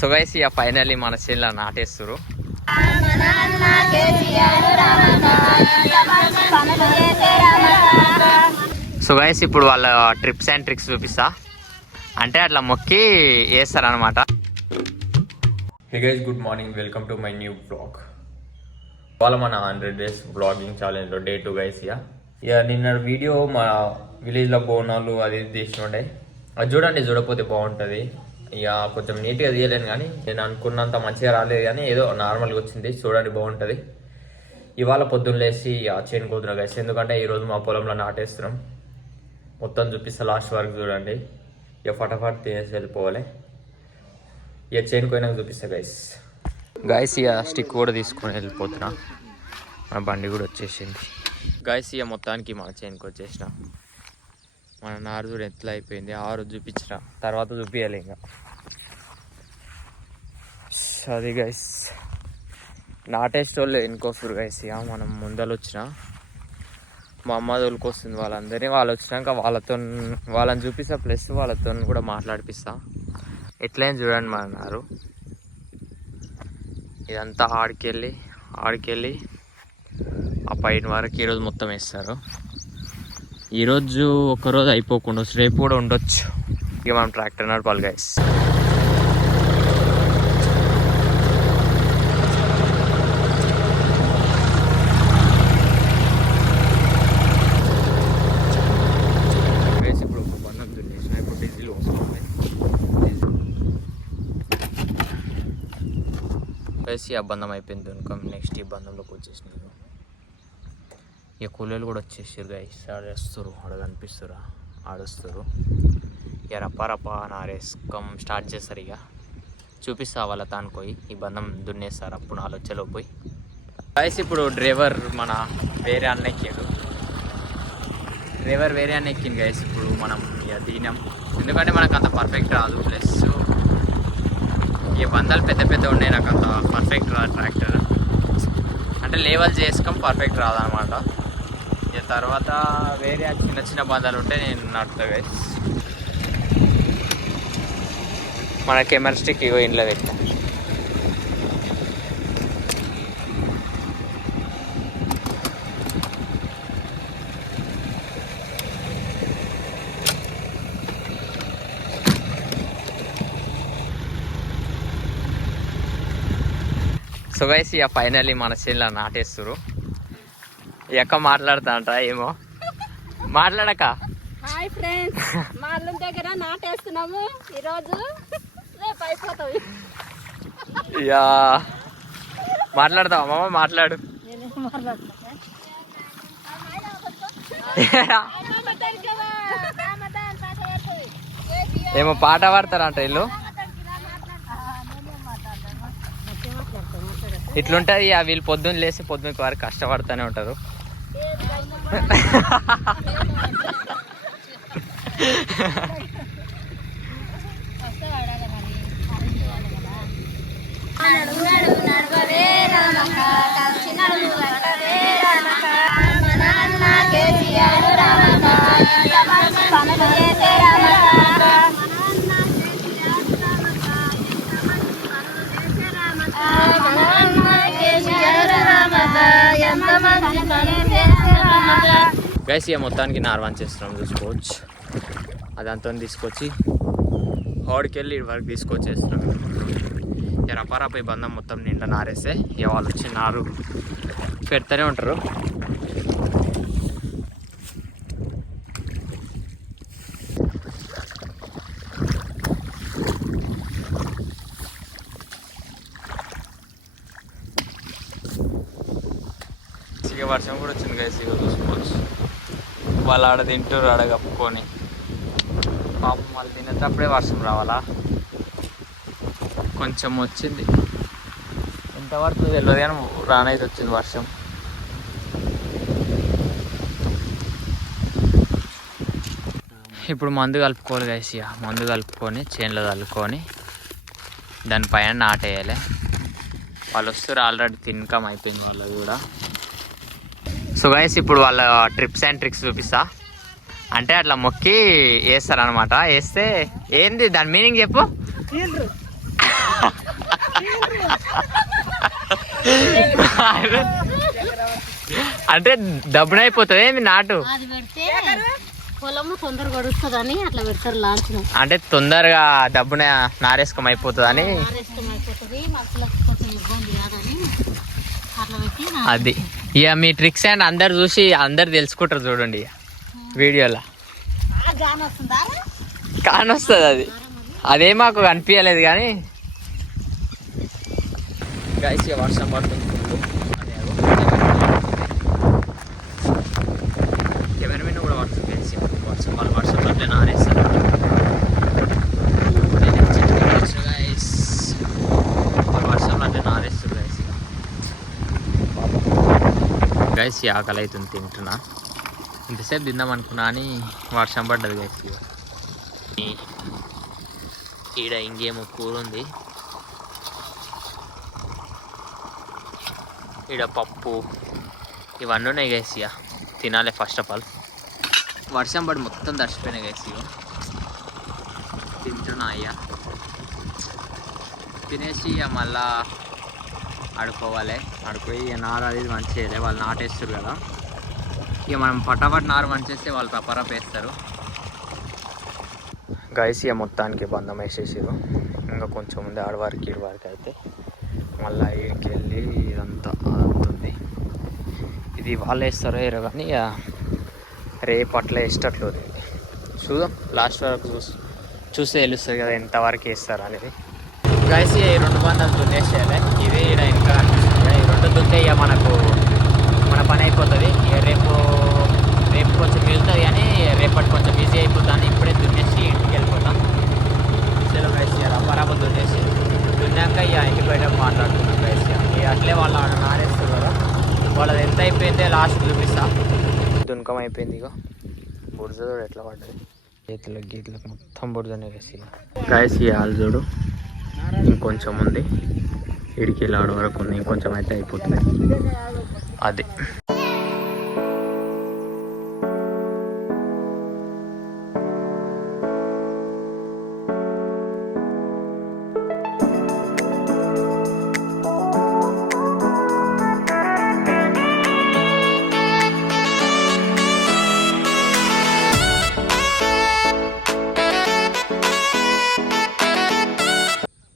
So guys ఇక finally మన చేనులో నాటేస్తారు. సో గైస్ ఇప్పుడు వాళ్ళ ట్రిప్స్ అండ్ ట్రిక్స్ చూపిస్తా, అంటే అట్లా మొక్కి వేస్తారనమాట. Hey guys, good morning, welcome to my new blog. వాళ్ళ మన 100 days బ్లాగింగ్ ఛాలెంజ్లో డే 2 గైస్. ఇక నిన్న వీడియో మా విలేజ్లో బోనాలు అది తీసినుండే, అది చూడండి, చూడకపోతే బాగుంటుంది. ఇక కొంచెం నీట్గా తీయలేను కానీ నేను అనుకున్నంత మంచిగా రాలేదు, కానీ ఏదో నార్మల్గా వచ్చింది, చూడండి బాగుంటుంది. ఇవాళ పొద్దున్న లేచి చేను కుదురు గైస్, ఎందుకంటే ఈరోజు మా పొలంలో నాటేస్తున్నాం. మొత్తం చూపిస్తా, లాస్ట్ వరకు చూడండి. ఇక ఫటాఫట్ తినేసి వెళ్ళిపోవాలి. ఇక చేను పోయినాక చూపిస్తా గైస్. గైస్ ఇక స్టిక్ కూడా తీసుకొని వెళ్ళిపోతున్నా, మన బండి కూడా వచ్చేసింది. గైస్ ఇక మొత్తానికి మన చేనుకి వచ్చేసిన. మన నారుడు ఎట్లా అయిపోయింది, ఆ రోజు చూపించిన తర్వాత చూపించాలి ఇంకా. అది గైస్ నాటేస్టోళ్ళు ఎన్నుకోస్తారు గైస్. ఇక మనం ముందలు వచ్చిన మా అమ్మ తోలుకొస్తుంది వాళ్ళందరినీ. వాళ్ళు వచ్చినాక వాళ్ళని చూపిస్తా, ప్లస్ వాళ్ళతో కూడా మాట్లాడిపిస్తా. ఎట్లయినా చూడండి మన నారు. ఇదంతా ఆడికెళ్ళి ఆ పైన వరకు ఈరోజు మొత్తం వేస్తారు. ఈరోజు ఒక్కరోజు అయిపోకుండా రేపు కూడా ఉండొచ్చు. ఇక మనం ట్రాక్టర్ నడపాలి గైస్. ఇప్పుడు ఒక బంధం దున్నేసిన, ఇప్పుడు డీజిల్ వస్తుంది. వేసి ఆ బంధం అయిపోయింది దున్నుకం. నెక్స్ట్ ఈ బంధంలోకి వచ్చేసినాయి. ఇక కూలీలు కూడా వచ్చేసారు గైస్. ఆడేస్తారు, ఆడ కనిపిస్తారు, ఆడొస్తారు. ఇక రప్ప నారేసుకం స్టార్ట్ చేస్తారు. ఇక చూపిస్తా వాళ్ళ తానుకోయి ఈ బంధం దున్నేస్తారు. అప్పుడు నాలో వచ్చేలో పోయి గైస్ ఇప్పుడు డ్రైవర్ మన వేరే అన్న ఎక్కాడు. వేరే అన్న ఎక్కింది గైస్. ఇప్పుడు మనం ఇక దిగినాం, ఎందుకంటే మనకు అంత పర్ఫెక్ట్ రాదు. ప్లస్ ఈ బంధాలు పెద్ద ఉన్నాయి, నాకు అంత పర్ఫెక్ట్ రాదు ట్రాక్టర్. అంటే లేవల్ చేసుకోం, పర్ఫెక్ట్ రాదనమాట. ఇక తర్వాత వేరే చిన్న బంధాలు ఉంటే నేను నడుపుతా గైస్. మన కెమెరా స్టిక్ ఇగో ఇంట్లో పెట్టా. సో గైస్ ఇక ఫైనల్లీ మన చేనులో నాటేస్తారు. ఎక్క మాట్లాడుతా అంట ఏమో మాట్లాడక. హాయ్ ఫ్రెండ్స్, మా అల్లం దగ్గర నాటేస్తున్నాము ఈరోజు, రేపు అయిపోతాయి. ఇక మాట్లాడతావా మామ? మాట్లాడు. ఏమో పాట పాడతారంట వీళ్ళు. ఇట్లుంటుంది వీళ్ళు పొద్దున్న లేసి పొద్దున్నకి వారికి కష్టపడుతూనే ఉంటారు. గైస్ ఇక మొత్తానికి నార్వాన్ చేస్తున్నాం, చూసుకోవచ్చు. అదంతా తీసుకొచ్చి హోడికెళ్ళి వరకు తీసుకొచ్చేస్తున్నాం. ఇక రపారాపై బంధం మొత్తం నిండా నారేస్తే ఇక వాళ్ళు వచ్చి నారు పెడతానే ఉంటారు. ఇక వర్షం కూడా వచ్చింది గైస్, ఇక చూసుకోవచ్చు. వాళ్ళు ఆడ తింటారు, ఆడ కప్పుకొని. పాపం వాళ్ళు తినేటప్పుడే వర్షం రావాలా. కొంచెం వచ్చింది, ఎంతవరకు తెలియదు కానీ రానైతే వచ్చింది వర్షం. ఇప్పుడు మందు కలుపుకోవాలి గైస్. ఇక మందు కలుపుకొని చేనులో చల్లుకొని దానిపైన నాటేయాలి. వాళ్ళు వస్తారు, ఆల్రెడీ తినకం అయిపోయింది వాళ్ళది కూడా. సో గైస్ ఇప్పుడు వాళ్ళ ట్రిప్స్ అండ్ ట్రిక్స్ చూపిస్తా, అంటే అట్లా మొక్కి వేస్తారనమాట. వేస్తే ఏంది దాని మీనింగ్ చెప్పు. అంటే దబ్బునైపోతుంది ఏంది నాటు అది పెడితే పొలము తొందరగా గడుస్తుందని అట్లా పెడతారు లాంఛన. అంటే తొందరగా దబ్బున నారేసుకం అయిపోతుందని అయిపోతుంది, మనుషులకు కొంచెం ఇబ్బంది కాదని అట్లా పెట్టి అది. ఇక మీ ట్రిక్స్ అండ్ అందరు చూసి అందరు తెలుసుకుంటారు చూడండి ఇక వీడియోలో. గాని వస్తుందా కానొస్తుంది అది, అదే మాకు అనిపించలేదు కానీ గైస్ ఇక వర్షం పడుతుంది. ఎవరి మీద కూడా వర్షం కలిసి వర్షం వాళ్ళు వర్షం పడితే నానేస్తారు. గైస్ వర్షంలో అంటే నారేస్తారు గైస్. గైస్ ఈ ఆకలి అవుతుంది, తింటున్నా. ఇంతసేపు తిందాం అనుకున్నా అని వర్షం పడ్డది గైస్. ఈడ ఇంకేమో కూర ఉంది, ఈడ పప్పు ఇవన్నీ ఉన్నాయి గైస్. ఇక తినాలి ఫస్ట్ ఆఫ్ ఆల్. వర్షం పడి మొత్తం దర్శిపోయినాయి గైస్. ఇక తింటున్నా అయ్యా, తినేసి ఇక మళ్ళా ఆడుకోవాలి. ఆడుకోయి ఇక నారు అది మంచి చేయాలి, వాళ్ళు నాటేస్తారు కదా. ఇక మనం పటాపట్ నారు మంచేస్తే వాళ్ళు రపరప వేస్తారు గైస్. ఇక మొత్తానికి బంధం వేసేసారు. ఇంకా కొంచెం ఉంది ఆడవారికి ఈడవారికి అయితే మళ్ళీ ఈడికి వెళ్ళి ఇదంతా అవుతుంది. ఇది వాళ్ళు వేస్తారో వేయరో కానీ ఇక రేపు అట్లా వేసేటట్లేదు. చూద్దాం లాస్ట్ వరకు చూస్తే తెలుస్తుంది కదా ఎంతవరకు వేస్తారు అనేది. గైస్ ఈ 2 బంధాలు దున్నేసేయాలి. ఇది ఇక్కడ ఇంకా కనిపిస్తుంది. ఈ 2 దున్నే ఇక మన పని అయిపోతుంది. ఇక రేపు కొంచెం మిగులుతుంది కానీ రేపటి కొంచెం ఈజీ అయిపోతుంది అని ఇప్పుడే దున్నేసి ఇంటికి వెళ్ళిపోతాం. సెలవు గైస్ బరాబర్ దున్నేసి దున్నాక ఇక ఇంటికి పోయడం మాట్లాడుతున్నాం గైస్. ఇక అట్లే వాళ్ళు ఆడ నారేస్తారు కదా, వాళ్ళది ఎంత అయిపోయిందో లాస్ట్ చూపిస్తా. దునకం అయిపోయింది. ఇక బురద ఎట్లా పడ్డది చేతులకు గీతలకు మొత్తం బురదనే వేసి గైస్. ఇవాళ చూడు ఇంకొంచెం ఉంది, ఇడికి వెళ్ళాడు వరకు ఉంది, ఇంకొంచెం అయితే అయిపోతుంది అది.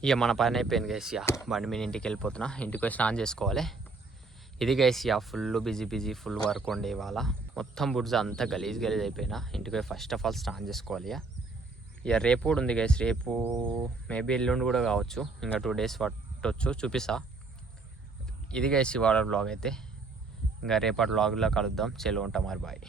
ఇక మన పని అయిపోయింది గైస్. బండి మీద ఇంటికి వెళ్ళిపోతున్నా. ఇంటికి పోయి స్నానం చేసుకోవాలి. ఇది guys full busy full work ఉండే ఇవాళ. మొత్తం బుడ్జ అంతా గలీజ్ అయిపోయినా. ఇంటికి పోయి ఫస్ట్ ఆఫ్ ఆల్ స్నానం చేసుకోవాలి. ఇక రేపు కూడా ఉంది గైస్. రేపు మేబీ ఎల్లుండి కూడా కావచ్చు. ఇంకా 2 days పట్టవచ్చు, చూపిస్తా. ఇది గైస్ ఇవాళ బ్లాగ్ అయితే. ఇంకా రేపటి బ్లాగ్లో కలుద్దాం. చెలో ఉంటాం మరి, బాయ్.